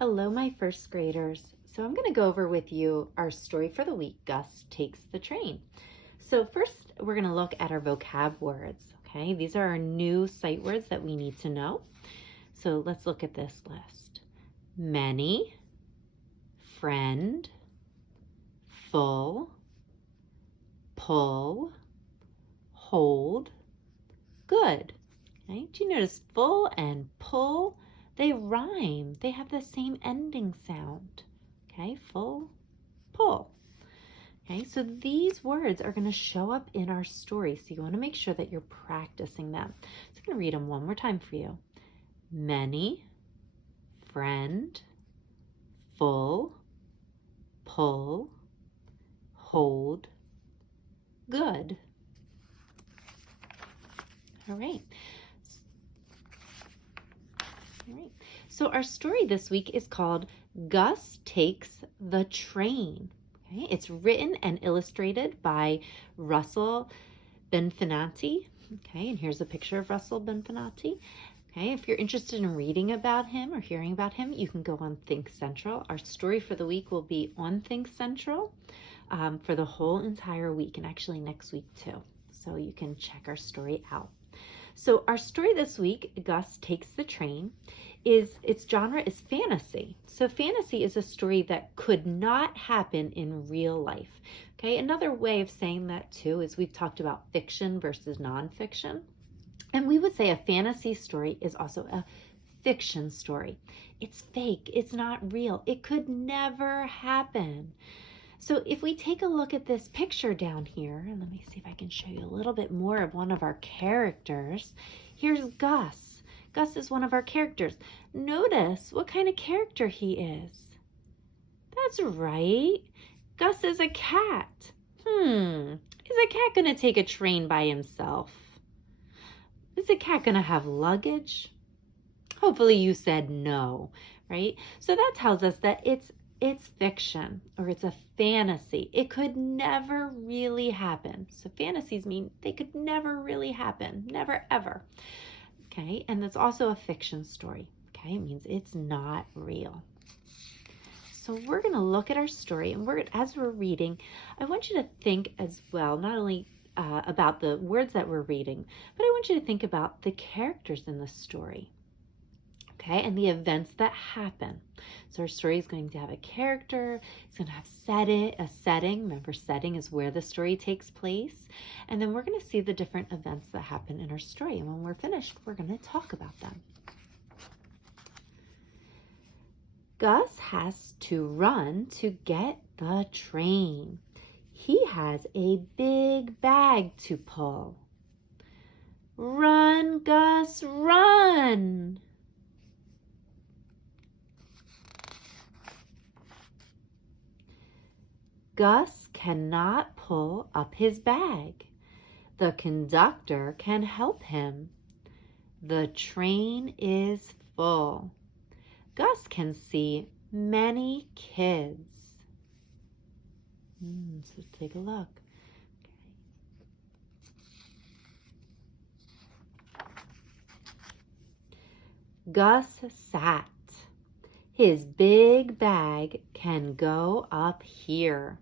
Hello, my first graders. So I'm going to go over with you our story for the week, Gus Takes the Train. So first, we're going to look at our vocab words, okay? These are our new sight words that we need to know. So let's look at this list. Many, friend, full, pull, hold, good. Okay? Do you notice full and pull? They rhyme. They have the same ending sound. Okay, full, pull. Okay, so these words are going to show up in our story. So you want to make sure that you're practicing them. So I'm going to read them one more time for you. Many, friend, full, pull, hold, good. All right. So our story this week is called Gus Takes the Train. Okay, it's written and illustrated by Russell Benfinati. Okay, and here's a picture of Russell Benfinati. Okay, if you're interested in reading about him or hearing about him, you can go on Think Central. Our story for the week will be on Think Central for the whole entire week, and actually next week too. So you can check our story out. So our story this week, Gus Takes the Train, its genre is fantasy. So fantasy is a story that could not happen in real life. Okay, another way of saying that too is we've talked about fiction versus nonfiction. And we would say a fantasy story is also a fiction story. It's fake, it's not real, it could never happen. So if we take a look at this picture down here, and let me see if I can show you a little bit more of one of our characters. Here's Gus. Gus is one of our characters. Notice what kind of character he is. That's right. Gus is a cat. Is a cat going to take a train by himself? Is a cat going to have luggage? Hopefully you said no, right? So that tells us that it's fiction or it's a fantasy. It could never really happen. So fantasies mean they could never really happen. Never, ever. Okay, and that's also a fiction story. Okay, it means it's not real. So we're going to look at our story, and as we're reading, I want you to think as well, not only about the words that we're reading, but I want you to think about the characters in the story. Okay, and the events that happen. So our story is going to have a character, it's going to have a setting. Remember, setting is where the story takes place. And then we're going to see the different events that happen in our story. And when we're finished, we're going to talk about them. Gus has to run to get the train. He has a big bag to pull. Run, Gus, run! Gus cannot pull up his bag. The conductor can help him. The train is full. Gus can see many kids. So take a look. Gus sat. His big bag can go up here.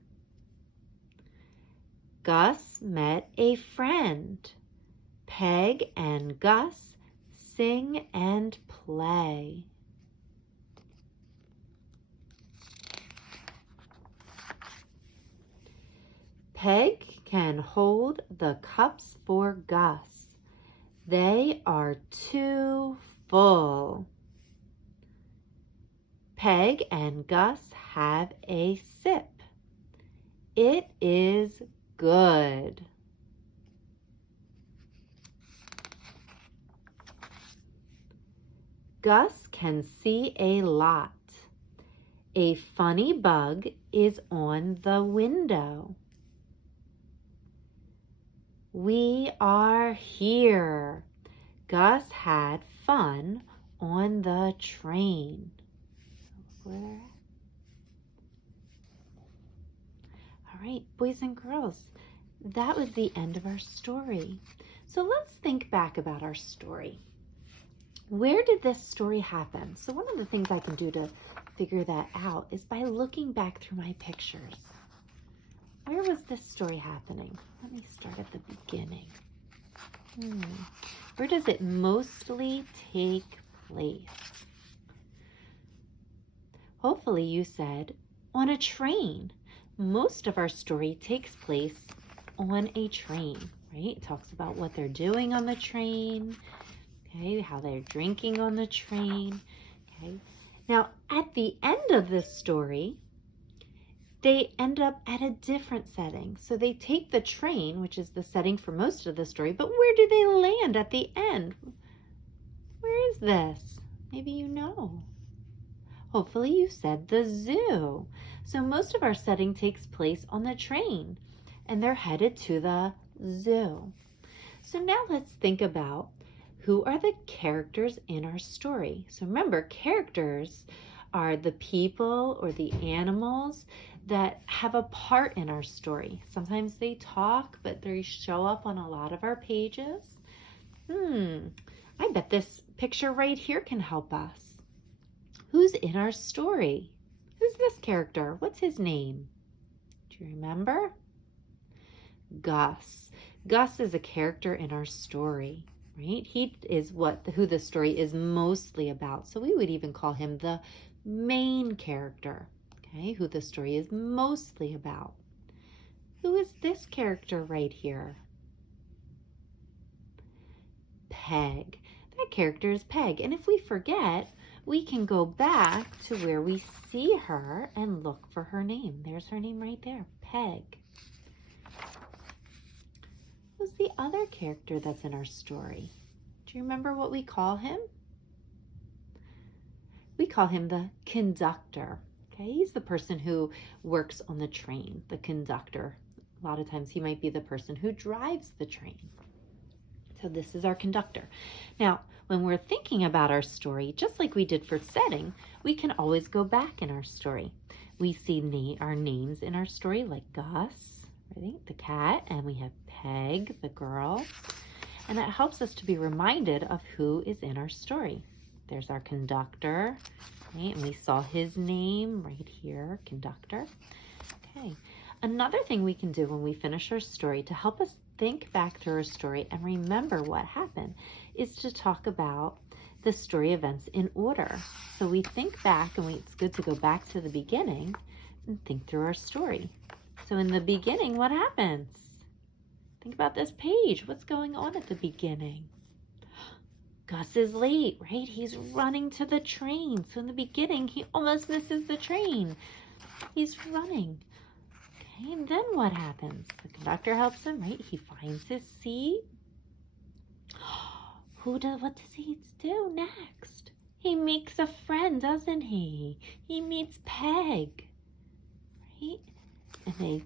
Gus met a friend. Peg and Gus sing and play. Peg can hold the cups for Gus. They are too full. Peg and Gus have a sip. It is good. Gus can see a lot. A funny bug is on the window. We are here. Gus had fun on the train. All right, boys and girls, that was the end of our story. So let's think back about our story. Where did this story happen? So one of the things I can do to figure that out is by looking back through my pictures. Where was this story happening? Let me start at the beginning. Where does it mostly take place? Hopefully you said on a train. Most of our story takes place on a train, right? It talks about what they're doing on the train, okay, how they're drinking on the train, okay. Now, at the end of this story, they end up at a different setting. So they take the train, which is the setting for most of the story, but where do they land at the end? Where is this? Maybe you know. Hopefully you said the zoo. So most of our setting takes place on the train, and they're headed to the zoo. So now let's think about who are the characters in our story. So remember, characters are the people or the animals that have a part in our story. Sometimes they talk, but they show up on a lot of our pages. I bet this picture right here can help us. Who's in our story? Who's this character? What's his name? Do you remember? Gus. Gus is a character in our story, right? He is who the story is mostly about. So we would even call him the main character, okay? Who the story is mostly about. Who is this character right here? Peg. That character is Peg. And if we forget, we can go back to where we see her and look for her name. There's her name right there, Peg. Who's the other character that's in our story? Do you remember what we call him? We call him the conductor. Okay, he's the person who works on the train, the conductor. A lot of times he might be the person who drives the train. So this is our conductor. Now, when we're thinking about our story, just like we did for setting, we can always go back in our story. We see our names in our story, like Gus, right, the cat, and we have Peg, the girl. And that helps us to be reminded of who is in our story. There's our conductor, right? And we saw his name right here, conductor. Okay. Another thing we can do when we finish our story to help us think back through our story and remember what happened is to talk about the story events in order. So we think back, and it's good to go back to the beginning and think through our story. So in the beginning, what happens? Think about this page. What's going on at the beginning? Gus is late, right? He's running to the train. So in the beginning, he almost misses the train. He's running. Okay, and then what happens? The conductor helps him, right? He finds his seat. What does he do next? He makes a friend, doesn't he? He meets Peg, right? And they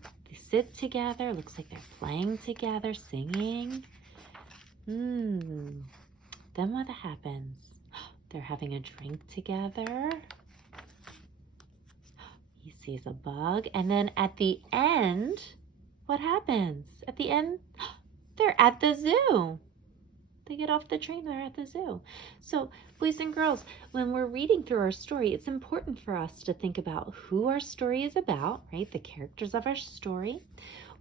sit together. Looks like they're playing together, singing. Then what happens? They're having a drink together. He sees a bug. And then at the end, what happens? At the end, they're at the zoo. They get off the train, they're at the zoo. So, boys and girls, when we're reading through our story, it's important for us to think about who our story is about, right? The characters of our story,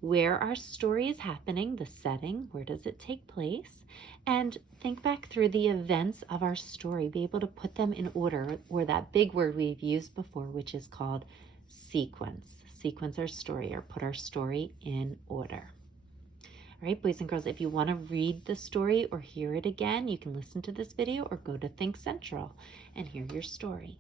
where our story is happening, the setting, where does it take place, and think back through the events of our story. Be able to put them in order, or that big word we've used before, which is called sequence. Sequence our story, or put our story in order. All right, boys and girls, if you want to read the story or hear it again, you can listen to this video or go to Think Central and hear your story.